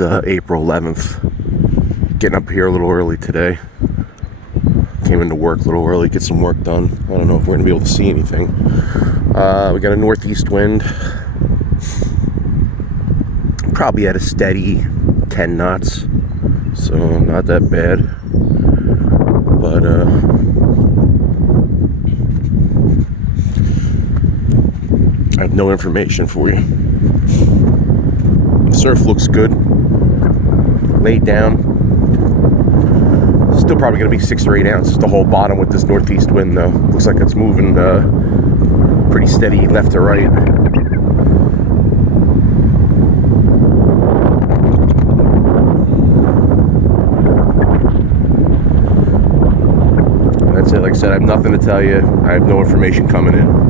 is April 11th. Getting up here a little early today. Came into work a little early, get some work done. I don't know if we're going to be able to see anything. We got a northeast wind. Probably at a steady 10 knots. So not that bad. But I have no information for you. The surf looks good. Laid down. Still probably going to be 6 or 8 ounces the whole bottom with this northeast wind though. Looks like it's moving pretty steady left to right. That's it. Like I said, I have nothing to tell you. I have no information coming in.